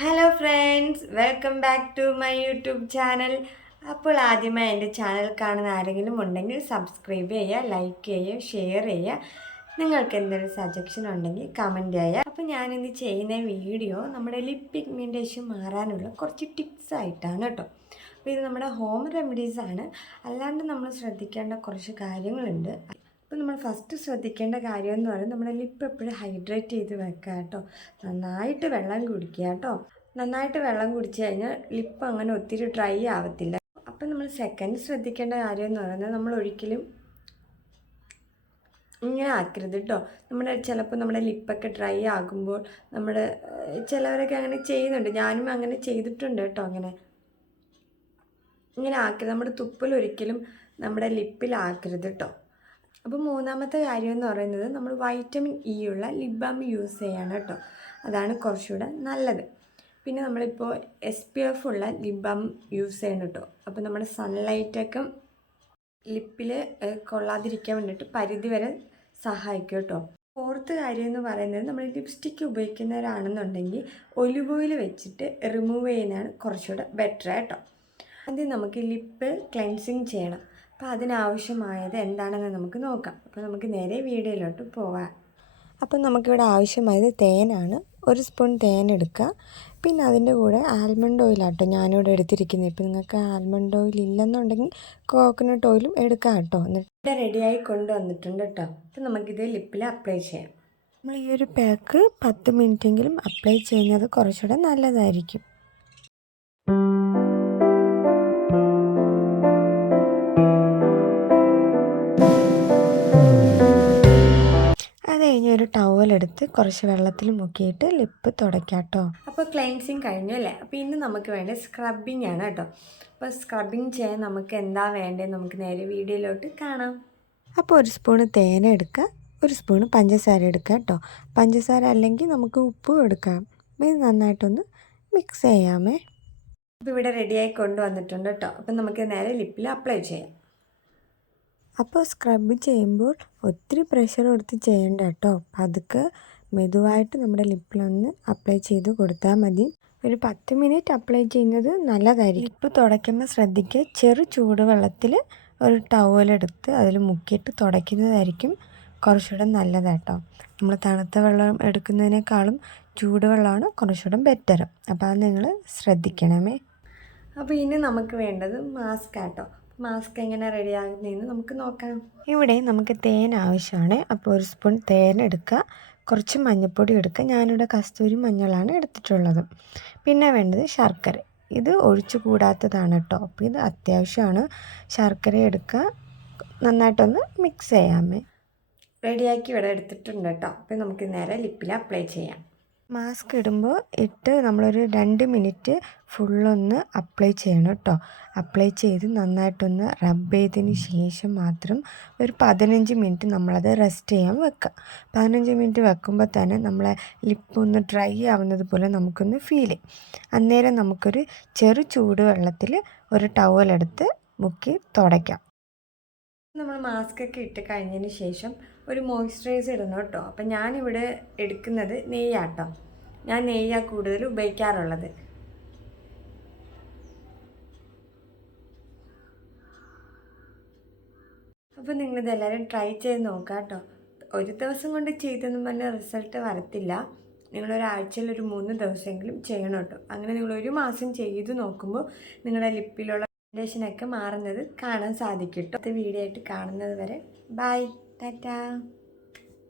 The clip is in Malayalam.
Hello friends, welcome back to my YouTube channel. അപ്പോൾ ആദ്യമായി എൻ്റെ ചാനൽ കാണുന്ന ആരെങ്കിലും ഉണ്ടെങ്കിൽ സബ്സ്ക്രൈബ് ചെയ്യുക, ലൈക്ക് ചെയ്യുക, ഷെയർ ചെയ്യുക. നിങ്ങൾക്ക് എന്തെങ്കിലും സജഷൻ ഉണ്ടെങ്കിൽ കമൻറ്റ് ചെയ്യുക. അപ്പോൾ ഞാനിന്ന് ചെയ്യുന്ന വീഡിയോ നമ്മുടെ ലിപ് പിഗ്മെൻറ്റേഷൻ മാറാനുള്ള കുറച്ച് ടിപ്സ് ആയിട്ടാണ് കേട്ടോ. അപ്പോൾ ഇത് നമ്മുടെ ഹോം റെമഡീസ് ആണ്, അല്ലാണ്ട് നമ്മൾ ശ്രദ്ധിക്കേണ്ട കുറച്ച് കാര്യങ്ങളുണ്ട്. അപ്പോൾ നമ്മൾ ഫസ്റ്റ് ശ്രദ്ധിക്കേണ്ട കാര്യം എന്ന് പറയുന്നത് നമ്മുടെ ലിപ്പ് എപ്പോഴും ഹൈഡ്രേറ്റ് ചെയ്ത് വെക്കുക കേട്ടോ. നന്നായിട്ട് വെള്ളം കുടിക്കുക കേട്ടോ. നന്നായിട്ട് വെള്ളം കുടിച്ച് കഴിഞ്ഞാൽ ലിപ്പ് അങ്ങനെ ഒത്തിരി ഡ്രൈ ആവത്തില്ല. അപ്പം നമ്മൾ സെക്കൻഡ് ശ്രദ്ധിക്കേണ്ട കാര്യം എന്ന് പറയുന്നത് നമ്മൾ ഒരിക്കലും ഇങ്ങനെ ആക്കരുത് കേട്ടോ. ചിലപ്പോൾ നമ്മുടെ ലിപ്പൊക്കെ ഡ്രൈ ആകുമ്പോൾ ചിലവരൊക്കെ അങ്ങനെ ചെയ്യുന്നുണ്ട്, ഞാനും അങ്ങനെ ചെയ്തിട്ടുണ്ട് കേട്ടോ. ഇങ്ങനെ ആക്കരുത്, നമ്മുടെ തുപ്പലൊരിക്കലും നമ്മുടെ ലിപ്പിലാക്കരുത് കേട്ടോ. അപ്പോൾ മൂന്നാമത്തെ കാര്യം എന്ന് പറയുന്നത് നമ്മൾ വൈറ്റമിൻ ഇ ഉള്ള ലിപ് ബാം യൂസ് ചെയ്യണം കേട്ടോ. അതാണ് കുറച്ചുകൂടെ നല്ലത്. പിന്നെ നമ്മളിപ്പോൾ SPF ഉള്ള ലിപ് ബാം യൂസ് ചെയ്യണം കേട്ടോ. അപ്പോൾ നമ്മുടെ സൺലൈറ്റൊക്കെ ലിപ്പിൽ കൊള്ളാതിരിക്കാൻ വേണ്ടിയിട്ട് പരിധി വരെ സഹായിക്കും കേട്ടോ. ഫോർത്ത് കാര്യം എന്ന് പറയുന്നത് നമ്മൾ ലിപ്സ്റ്റിക്ക് ഉപയോഗിക്കുന്നവരാണെന്നുണ്ടെങ്കിൽ ഒലിവ് ഓയിൽ വെച്ചിട്ട് റിമൂവ് ചെയ്യുന്നതാണ് കുറച്ചുകൂടെ ബെറ്റർ കേട്ടോ. ആദ്യം നമുക്ക് ലിപ്പ് ക്ലെൻസിങ് ചെയ്യണം. അപ്പോൾ അതിനാവശ്യമായത് എന്താണെന്ന് നമുക്ക് നോക്കാം. അപ്പോൾ നമുക്ക് നേരെ വീഡിയോയിലോട്ട് പോവാം. അപ്പം നമുക്കിവിടെ ആവശ്യമായത് തേനാണ്. 1 സ്പൂൺ തേൻ എടുക്കുക. പിന്നെ അതിൻ്റെ കൂടെ ആൽമണ്ട് ഓയിലാട്ടോ ഞാനിവിടെ എടുത്തിരിക്കുന്നത്. ഇപ്പോൾ നിങ്ങൾക്ക് ആൽമണ്ട് ഓയിൽ ഇല്ലെന്നുണ്ടെങ്കിൽ കോക്കനട്ട് ഓയിലും എടുക്കാം കേട്ടോ. എന്നിട്ട് റെഡിയായി കൊണ്ടുവന്നിട്ടുണ്ട് കേട്ടോ. അപ്പോൾ നമുക്കിത് ലിപ്പിൽ അപ്ലൈ ചെയ്യാം. നമ്മൾ ഈ ഒരു പാക്ക് 10 മിനിറ്റെങ്കിലും അപ്ലൈ ചെയ്യുന്നത് കുറച്ചുകൂടെ നല്ലതായിരിക്കും. കഴിഞ്ഞ് ഒരു ടവലെടുത്ത് കുറച്ച് വെള്ളത്തിൽ മുക്കിയിട്ട് ലിപ്പ് തുടയ്ക്കാം കേട്ടോ. അപ്പോൾ ക്ലെൻസിങ് കഴിഞ്ഞു അല്ലേ. അപ്പോൾ ഇന്ന് നമുക്ക് വേണ്ടത് സ്ക്രബിങ് ആണ് കേട്ടോ. അപ്പോൾ സ്ക്രബിങ് ചെയ്യാൻ നമുക്ക് എന്താ വേണ്ടത് നമുക്ക് നേരെ വീഡിയോയിലോട്ട് കാണാം. അപ്പോൾ 1 സ്പൂണ് തേന എടുക്കുക, 1 സ്പൂണ് പഞ്ചസാര എടുക്കുക കേട്ടോ. പഞ്ചസാര അല്ലെങ്കിൽ നമുക്ക് ഉപ്പും എടുക്കാം. ഇത് നന്നായിട്ടൊന്ന് മിക്സ് ചെയ്യാമേ. അപ്പോൾ ഇവിടെ റെഡിയായി കൊണ്ടുവന്നിട്ടുണ്ട് കേട്ടോ. അപ്പം നമുക്ക് നേരെ ലിപ്പിൽ അപ്ലൈ ചെയ്യാം. അപ്പോൾ സ്ക്രബ് ചെയ്യുമ്പോൾ ഒത്തിരി പ്രഷർ കൊടുത്ത് ചെയ്യണ്ട കേട്ടോ. പതുക്കെ മെതുവായിട്ട് നമ്മുടെ ലിപ്പിലൊന്ന് അപ്ലൈ ചെയ്ത് കൊടുത്താൽ മതി. ഒരു 10 മിനിറ്റ് അപ്ലൈ ചെയ്യുന്നത് നല്ലതായിരിക്കും. ലിപ്പ് തുടയ്ക്കുമ്പോൾ ശ്രദ്ധിക്കുക, ചെറു ചൂടുവെള്ളത്തിൽ ഒരു ടവലെടുത്ത് അതിൽ മുക്കിയിട്ട് തുടയ്ക്കുന്നതായിരിക്കും കുറച്ചുകൂടെ നല്ലതാട്ടോ. നമ്മൾ തണുത്ത വെള്ളം എടുക്കുന്നതിനേക്കാളും ചൂടുവെള്ളമാണ് കുറച്ചുകൂടെ ബെറ്റർ. അപ്പോൾ അത് നിങ്ങൾ ശ്രദ്ധിക്കണമേ. അപ്പോൾ ഇനി നമുക്ക് വേണ്ടത് മാസ്ക് ആട്ടോ. മാസ്ക് എങ്ങനെ റെഡി ആകുന്നതെന്ന് നമുക്ക് നോക്കാം. ഇവിടെ നമുക്ക് തേൻ ആവശ്യമാണ്. അപ്പോൾ 1 സ്പൂൺ തേൻ എടുക്കുക, കുറച്ച് മഞ്ഞൾപ്പൊടി എടുക്കുക. ഞാനിവിടെ കസ്തൂരി മഞ്ഞളാണ് എടുത്തിട്ടുള്ളത്. പിന്നെ വേണ്ടത് ശർക്കര. ഇത് ഒഴിച്ചു കൂടാത്തതാണ് കേട്ടോ. അപ്പോൾ ഇത് അത്യാവശ്യമാണ്. ശർക്കര എടുക്കുക, നന്നായിട്ടൊന്ന് മിക്സ് ചെയ്യാമേ. റെഡിയാക്കി ഇവിടെ എടുത്തിട്ടുണ്ട് കേട്ടോ. അപ്പോൾ നമുക്ക് നേരെ ലിപ്പിൽ അപ്ലൈ ചെയ്യാം. മാസ്ക് ഇടുമ്പോൾ നമ്മളൊരു 2 മിനിറ്റ് ഫുള്ളൊന്ന് അപ്ലൈ ചെയ്യണം കേട്ടോ. അപ്ലൈ ചെയ്ത് നന്നായിട്ടൊന്ന് റബ്ബ് ചെയ്തതിന് ശേഷം മാത്രം ഒരു 15 മിനിറ്റ് നമ്മളത് റെസ്റ്റ് ചെയ്യാൻ വെക്കുക. 15 മിനിറ്റ് വെക്കുമ്പോൾ തന്നെ നമ്മളെ ലിപ്പ് ഒന്ന് ഡ്രൈ ആവുന്നത് പോലെ നമുക്കൊന്ന് ഫീൽ ചെയ്യും. അന്നേരം നമുക്കൊരു ചെറു ചൂടുവെള്ളത്തിൽ ഒരു ടവലെടുത്ത് മുക്കി തുടയ്ക്കാം. നമ്മൾ മാസ്ക് ഒക്കെ ഇട്ട് കഴിഞ്ഞതിന് ശേഷം ഒരു മോയ്സ്ചറൈസർ ഇടണം കേട്ടോ. അപ്പം ഞാനിവിടെ എടുക്കുന്നത് നെയ്യാട്ടോ. ഞാൻ നെയ്യാണ് കൂടുതൽ ഉപയോഗിക്കാറുള്ളത്. അപ്പോൾ നിങ്ങളിതെല്ലാവരും ട്രൈ ചെയ്ത് നോക്കുക കേട്ടോ. ഒരു ദിവസം കൊണ്ട് ചെയ്തെന്നും പറഞ്ഞാൽ റിസൾട്ട് വരത്തില്ല. നിങ്ങളൊരാഴ്ചയിൽ ഒരു 3 ദിവസമെങ്കിലും ചെയ്യണം കേട്ടോ. അങ്ങനെ നിങ്ങൾ 1 മാസം ചെയ്ത് നോക്കുമ്പോൾ നിങ്ങളുടെ ലിപ്പിലുള്ള പിഗ്മെന്റേഷനൊക്കെ മാറുന്നത് കാണാൻ സാധിക്കും കേട്ടോ. അടുത്ത വീഡിയോ ആയിട്ട് കാണുന്നത് വരെ ബൈ, ടാറ്റാ.